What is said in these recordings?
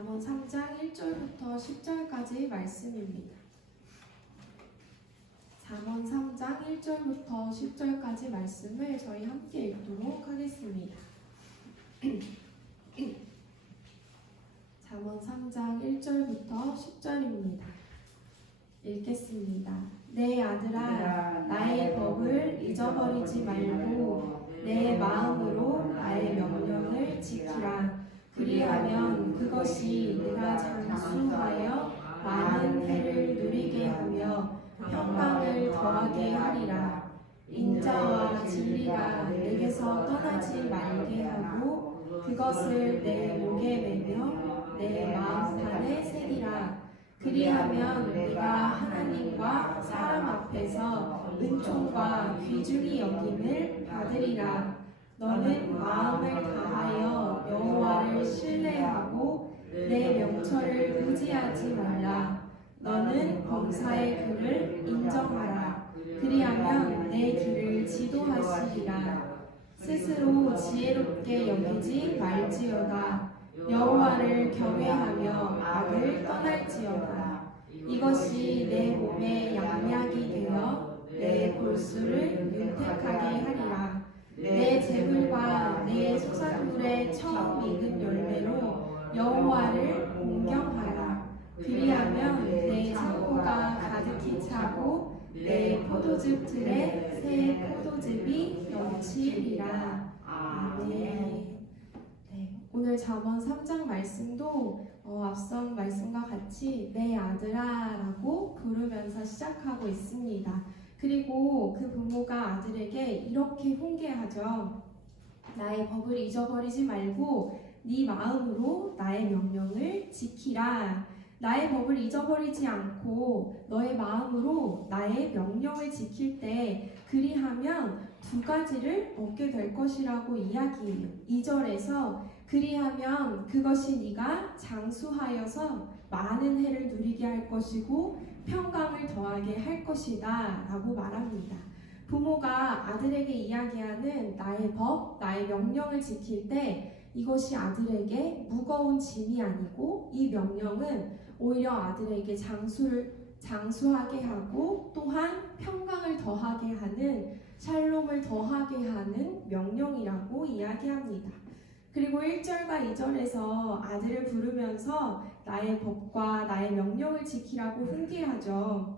잠언 3장 1절부터 10절까지 말씀입니다. 잠언 3장 1절부터 10절까지 말씀을 저희 함께 읽도록 하겠습니다. 잠언 3장 1절부터 10절입니다. 읽겠습니다. 내 아들아, 나의 법을 잊어버리지 말고 내 마음으로 나의 명령을 지키라. 그리하면 그것이 네가 장수하여 많은 해를 누리게 하며 평강을 더하게 하리라. 인자와 진리가 내게서 떠나지 말게 하고 그것을 내 목에 매며 내 마음판에 새기라. 그리하면 네가 하나님과 사람 앞에서 은총과 귀중히 여김을 받으리라. 너는 마음을 다하여 여호와를 신뢰하고 내 명철을 의지하지 말라. 너는 범사의 그를 인정하라. 그리하면 내 길을 지도하시리라. 스스로 지혜롭게 여기지 말지어다. 여호와를 경외하며 악을 떠날지어다. 이것이 내 몸에 양약이 되어 내 골수를 윤택하게 하리라. 내 재물과 내 소산물의 처음 익은 열매로 여호와를 공경하라. 그리하면 내 창고가 가득히 차고 내 포도즙 틀에 새 포도즙이 넘치리라. 아멘. 오늘 잠언 3장 말씀도 앞선 말씀과 같이 내 아들아 라고 부르면서 시작하고 있습니다. 그리고 그 부모가 아들에게 이렇게 훈계하죠. 나의 법을 잊어버리지 말고 네 마음으로 나의 명령을 지키라. 나의 법을 잊어버리지 않고 너의 마음으로 나의 명령을 지킬 때 그리하면 두 가지를 얻게 될 것이라고 이야기해요. 2절에서 그리하면 그것이 네가 장수하여서 많은 해를 누리게 할 것이고 평강을 더하게 할 것이다 라고 말합니다. 부모가 아들에게 이야기하는 나의 법, 나의 명령을 지킬 때 이것이 아들에게 무거운 짐이 아니고 이 명령은 오히려 아들에게 장수하게 하고 또한 평강을 더하게 하는 샬롬을 더하게 하는 명령이라고 이야기합니다. 그리고 1절과 2절에서 아들을 부르면서 나의 법과 나의 명령을 지키라고 훈계하죠.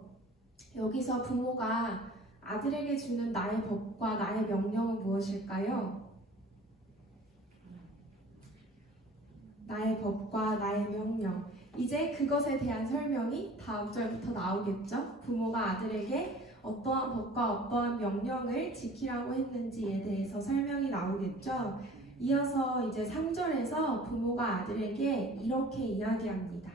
여기서 부모가 아들에게 주는 나의 법과 나의 명령은 무엇일까요? 나의 법과 나의 명령. 이제 그것에 대한 설명이 다음 절부터 나오겠죠? 부모가 아들에게 어떠한 법과 어떠한 명령을 지키라고 했는지에 대해서 설명이 나오겠죠? 이어서 이제 3절에서 부모가 아들에게 이렇게 이야기합니다.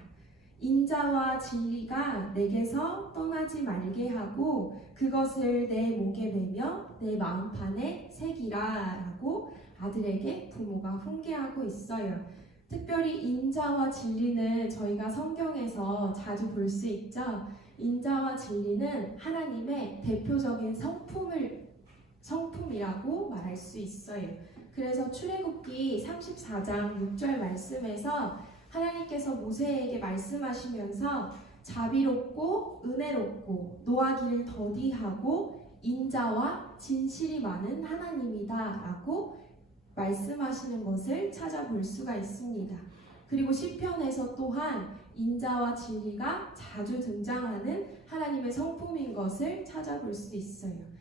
인자와 진리가 내게서 떠나지 말게 하고 그것을 내 목에 매며 내 마음판에 새기라 라고 아들에게 부모가 훈계하고 있어요. 특별히 인자와 진리는 저희가 성경에서 자주 볼 수 있죠. 인자와 진리는 하나님의 대표적인 성품이라고 말할 수 있어요. 그래서 출애굽기 34장 6절 말씀에서 하나님께서 모세에게 말씀하시면서 자비롭고 은혜롭고 노하기를 더디하고 인자와 진실이 많은 하나님이다 라고 말씀하시는 것을 찾아볼 수가 있습니다. 그리고 시편에서 또한 인자와 진리가 자주 등장하는 하나님의 성품인 것을 찾아볼 수 있어요.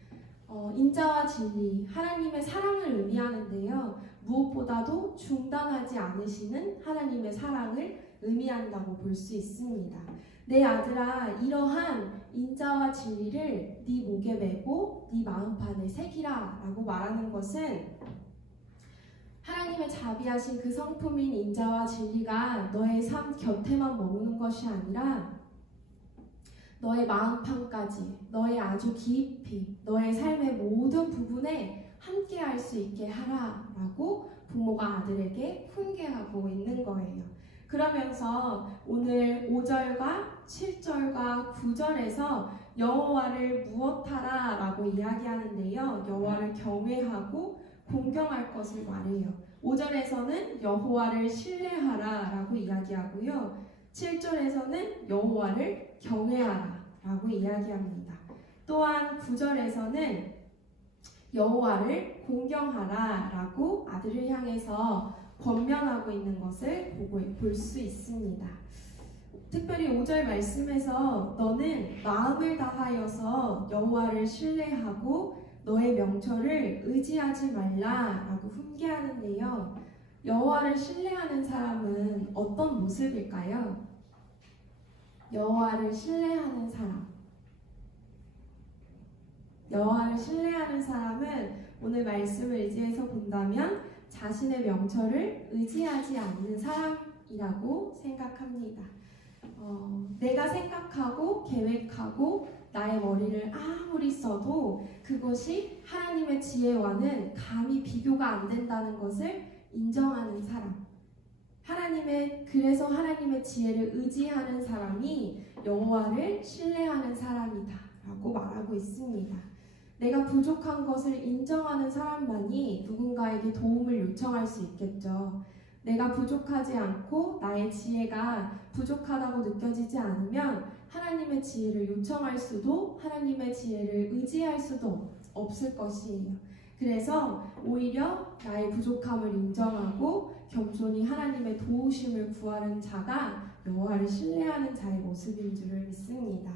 인자와 진리, 하나님의 사랑을 의미하는데요. 무엇보다도 중단하지 않으시는 하나님의 사랑을 의미한다고 볼 수 있습니다. 내 아들아, 이러한 인자와 진리를 네 목에 매고 네 마음판에 새기라 라고 말하는 것은 하나님의 자비하신 그 성품인 인자와 진리가 너의 삶 곁에만 머무는 것이 아니라 너의 마음판까지, 너의 아주 깊이, 너의 삶의 모든 부분에 함께 할 수 있게 하라 라고 부모가 아들에게 훈계하고 있는 거예요. 그러면서 오늘 5절과 7절과 9절에서 여호와를 무엇하라 라고 이야기하는데요. 여호와를 경외하고 공경할 것을 말해요. 5절에서는 여호와를 신뢰하라 라고 이야기하고요. 7절에서는 여호와를 경외하라 라고 이야기합니다. 또한 9절에서는 여호와를 공경하라 라고 아들을 향해서 권면하고 있는 것을 볼 수 있습니다. 특별히 5절 말씀에서 너는 마음을 다하여서 여호와를 신뢰하고 너의 명철을 의지하지 말라 라고 훈계하는데요. 여호와를 신뢰하는 사람은 어떤 모습일까요? 여호와를 신뢰하는 사람. 여호와를 신뢰하는 사람은 오늘 말씀을 의지해서 본다면 자신의 명철을 의지하지 않는 사람이라고 생각합니다. 내가 생각하고 계획하고 나의 머리를 아무리 써도 그것이 하나님의 지혜와는 감히 비교가 안 된다는 것을 인정하는 사람. 그래서 하나님의 지혜를 의지하는 사람이 여호와를 신뢰하는 사람이다 라고 말하고 있습니다. 내가 부족한 것을 인정하는 사람만이 누군가에게 도움을 요청할 수 있겠죠. 내가 부족하지 않고 나의 지혜가 부족하다고 느껴지지 않으면 하나님의 지혜를 요청할 수도 하나님의 지혜를 의지할 수도 없을 것이에요. 그래서 오히려 나의 부족함을 인정하고 겸손히 하나님의 도우심을 구하는 자가 여호와를 신뢰하는 자의 모습인 줄을 믿습니다.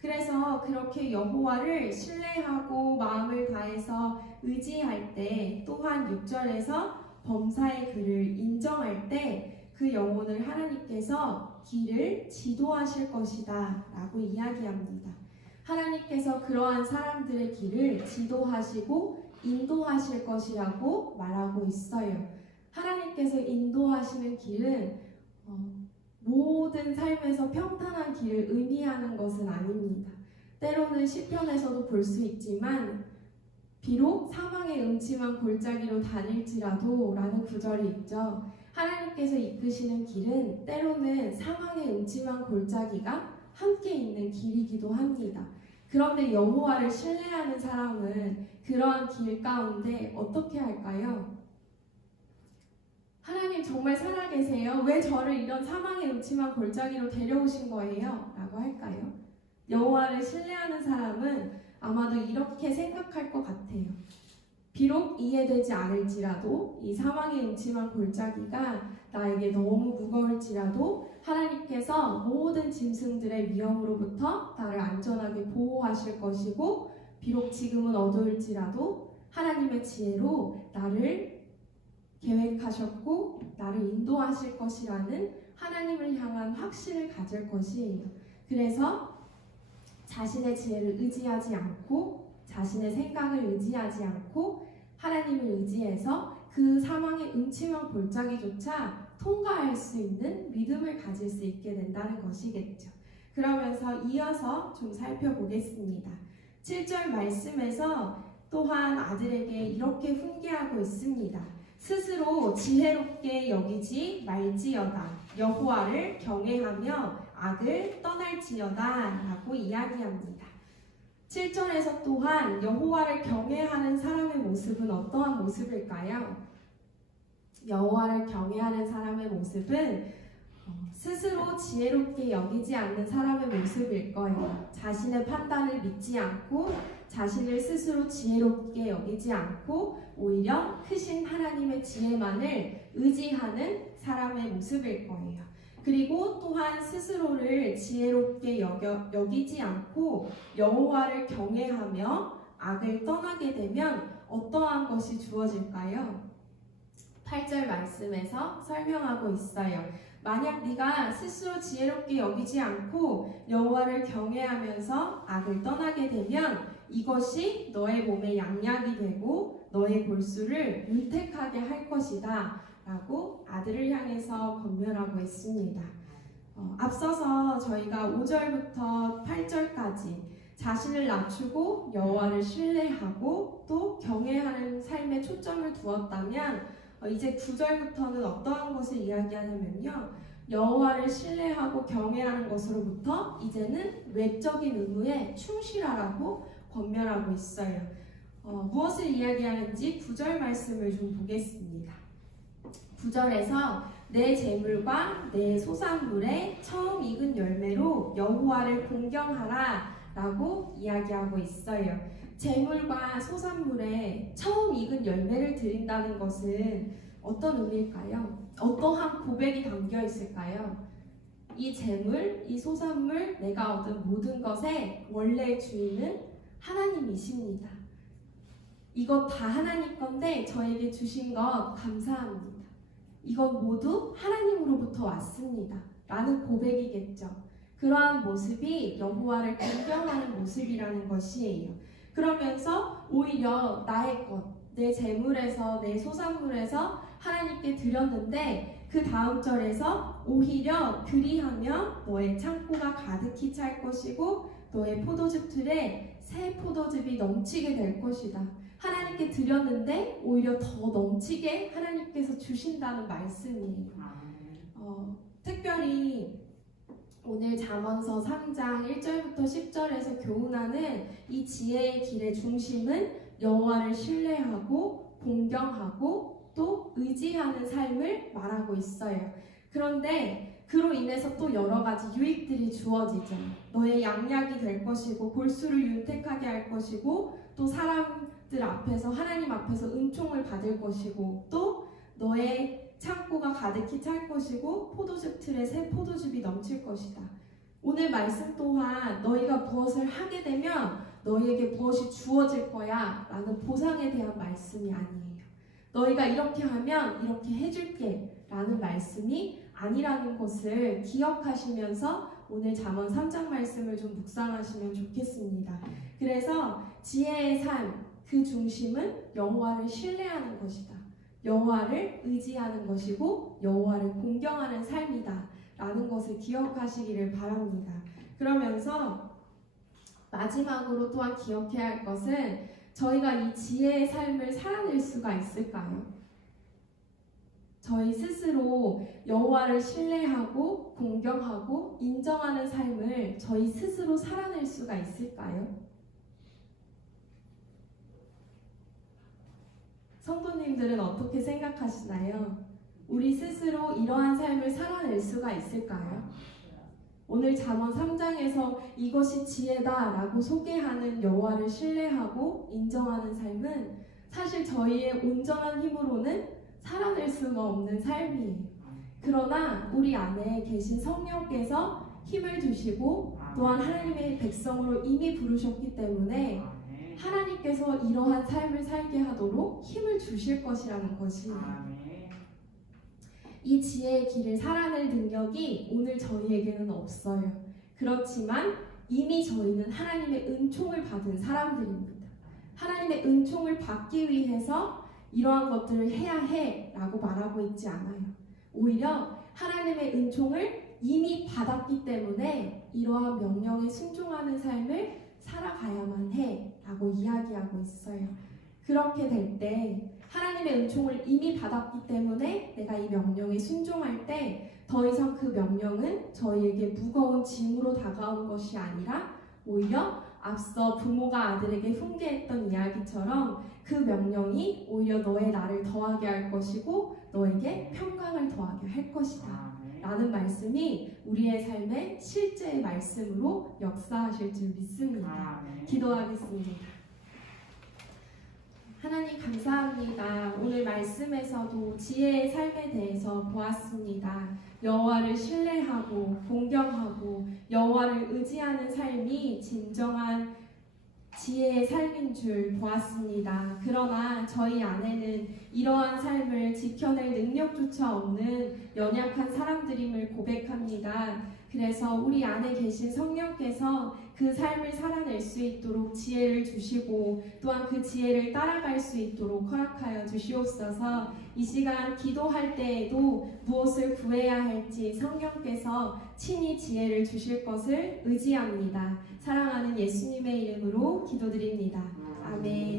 그래서 그렇게 여호와를 신뢰하고 마음을 다해서 의지할 때, 또한 6절에서 범사의 그를 인정할 때 그 영혼을 하나님께서 길을 지도하실 것이다 라고 이야기합니다. 하나님께서 그러한 사람들의 길을 지도하시고 인도하실 것이라고 말하고 있어요. 하나님께서 인도하시는 길은 모든 삶에서 평탄한 길을 의미하는 것은 아닙니다. 때로는 시편에서도 볼 수 있지만 비록 사망의 음침한 골짜기로 다닐지라도 라는 구절이 있죠. 하나님께서 이끄시는 길은 때로는 사망의 음침한 골짜기가 함께 있는 길이기도 합니다. 그런데 여호와를 신뢰하는 사람은 그러한 길 가운데 어떻게 할까요? 하나님 정말 살아계세요? 왜 저를 이런 사망의 음침한 골짜기로 데려오신 거예요? 라고 할까요? 여호와를 신뢰하는 사람은 아마도 이렇게 생각할 것 같아요. 비록 이해되지 않을지라도 이 사망의 음침한 골짜기가 나에게 너무 무거울지라도 하나님께서 모든 짐승들의 위험으로부터 나를 안전하게 보호하실 것이고 비록 지금은 어두울지라도 하나님의 지혜로 나를 계획하셨고 나를 인도하실 것이라는 하나님을 향한 확신을 가질 것이에요. 그래서 자신의 지혜를 의지하지 않고 자신의 생각을 의지하지 않고 하나님을 의지해서 그 사망의 음침한 골짜기조차 통과할 수 있는 믿음을 가질 수 있게 된다는 것이겠죠. 그러면서 이어서 좀 살펴보겠습니다. 7절 말씀에서 또한 아들에게 이렇게 훈계하고 있습니다. 스스로 지혜롭게 여기지 말지어다. 여호와를 경외하며 악을 떠날지어다 라고 이야기합니다. 7절에서 또한 여호와를 경외하는 사람의 모습은 어떠한 모습일까요? 여호와를 경외하는 사람의 모습은 스스로 지혜롭게 여기지 않는 사람의 모습일 거예요. 자신의 판단을 믿지 않고 자신을 스스로 지혜롭게 여기지 않고 오히려 크신 하나님의 지혜만을 의지하는 사람의 모습일 거예요. 그리고 또한 스스로를 지혜롭게 여기지 않고 여호와를 경외하며 악을 떠나게 되면 어떠한 것이 주어질까요? 8절 말씀에서 설명하고 있어요. 만약 네가 스스로 지혜롭게 여기지 않고 여호와를 경외하면서 악을 떠나게 되면 이것이 너의 몸에 양약이 되고 너의 골수를 윤택하게 할 것이다 라고 아들을 향해서 권면하고 있습니다. 앞서서 저희가 5절부터 8절까지 자신을 낮추고 여호와를 신뢰하고 또 경외하는 삶에 초점을 두었다면 이제 9절부터는 어떠한 것을 이야기하냐면요. 여호와를 신뢰하고 경외하는 것으로부터 이제는 외적인 의무에 충실하라고 권면하고 있어요. 무엇을 이야기하는지 9절 말씀을 좀 보겠습니다. 9절에서 내 재물과 내 소산물의 처음 익은 열매로 여호와를 공경하라 라고 이야기하고 있어요. 재물과 소산물의 처음 익은 열매를 드린다는 것은 어떤 의미일까요? 어떠한 고백이 담겨 있을까요? 이 재물, 이 소산물, 내가 얻은 모든 것의 원래 주인은 하나님이십니다. 이것 다 하나님 건데 저에게 주신 것 감사합니다. 이건 모두 하나님으로부터 왔습니다. 라는 고백이겠죠. 그러한 모습이 여호와를 공경하는 모습이라는 것이에요. 그러면서 오히려 나의 것, 내 재물에서 내 소산물에서 하나님께 드렸는데 그 다음 절에서 오히려 그리하며 너의 창고가 가득히 찰 것이고 너의 포도즙 틀에 새 포도즙이 넘치게 될 것이다. 하나님께 드렸는데 오히려 더 넘치게 하나님께서 주신다는 말씀이에요. 특별히 오늘 잠언서 3장 1절부터 10절에서 교훈하는 이 지혜의 길의 중심은 여호와를 신뢰하고 공경하고 또 의지하는 삶을 말하고 있어요. 그런데 그로 인해서 또 여러 가지 유익들이 주어지죠. 너의 양약이 될 것이고 골수를 윤택하게 할 것이고 또 사람들 앞에서 하나님 앞에서 은총을 받을 것이고 또 너의 창고가 가득히 찰 것이고 포도즙 틀에 새 포도즙이 넘칠 것이다. 오늘 말씀 또한 너희가 무엇을 하게 되면 너희에게 무엇이 주어질 거야 라는 보상에 대한 말씀이 아니에요. 너희가 이렇게 하면 이렇게 해줄게 라는 말씀이 아니라는 것을 기억하시면서 오늘 잠언 3장 말씀을 좀 묵상하시면 좋겠습니다. 그래서 지혜의 삶, 그 중심은 여호와를 신뢰하는 것이다. 여호와를 의지하는 것이고 여호와를 공경하는 삶이다 라는 것을 기억하시기를 바랍니다. 그러면서 마지막으로 또한 기억해야 할 것은 저희가 이 지혜의 삶을 살아낼 수가 있을까요? 저희 스스로 여호와를 신뢰하고 공경하고 인정하는 삶을 저희 스스로 살아낼 수가 있을까요? 성도님들은 어떻게 생각하시나요? 우리 스스로 이러한 삶을 살아낼 수가 있을까요? 오늘 잠언 3장에서 이것이 지혜다 라고 소개하는 여호와를 신뢰하고 인정하는 삶은 사실 저희의 온전한 힘으로는 살아낼 수가 없는 삶이에요. 그러나 우리 안에 계신 성령께서 힘을 주시고 또한 하나님의 백성으로 이미 부르셨기 때문에 하나님께서 이러한 삶을 살게 하도록 힘을 주실 것이라는 것이에요. 이 지혜의 길을 살아낼 능력이 오늘 저희에게는 없어요. 그렇지만 이미 저희는 하나님의 은총을 받은 사람들입니다. 하나님의 은총을 받기 위해서 이러한 것들을 해야 해 라고 말하고 있지 않아요. 오히려 하나님의 은총을 이미 받았기 때문에 이러한 명령에 순종하는 삶을 살아가야만 해 라고 이야기하고 있어요. 그렇게 될 때 하나님의 은총을 이미 받았기 때문에 내가 이 명령에 순종할 때 더 이상 그 명령은 저희에게 무거운 짐으로 다가온 것이 아니라 오히려 앞서 부모가 아들에게 훈계했던 이야기처럼 그 명령이 오히려 너의 나를 더하게 할 것이고 너에게 평강을 더하게 할 것이다 라는 말씀이 우리의 삶의 실제의 말씀으로 역사하실 줄 믿습니다. 기도하겠습니다. 하나님 감사합니다. 오늘 말씀에서도 지혜의 삶에 대해서 보았습니다. 여호와를 신뢰하고 공경하고 여호와를 의지하는 삶이 진정한 지혜의 삶인 줄 보았습니다. 그러나 저희 안에는 이러한 삶을 지켜낼 능력조차 없는 연약한 사람들임을 고백합니다. 그래서 우리 안에 계신 성령께서 그 삶을 살아낼 수 있도록 지혜를 주시고 또한 그 지혜를 따라갈 수 있도록 허락하여 주시옵소서. 이 시간 기도할 때에도 무엇을 구해야 할지 성령께서 친히 지혜를 주실 것을 의지합니다. 사랑하는 예수님의 이름으로 기도드립니다. 아멘.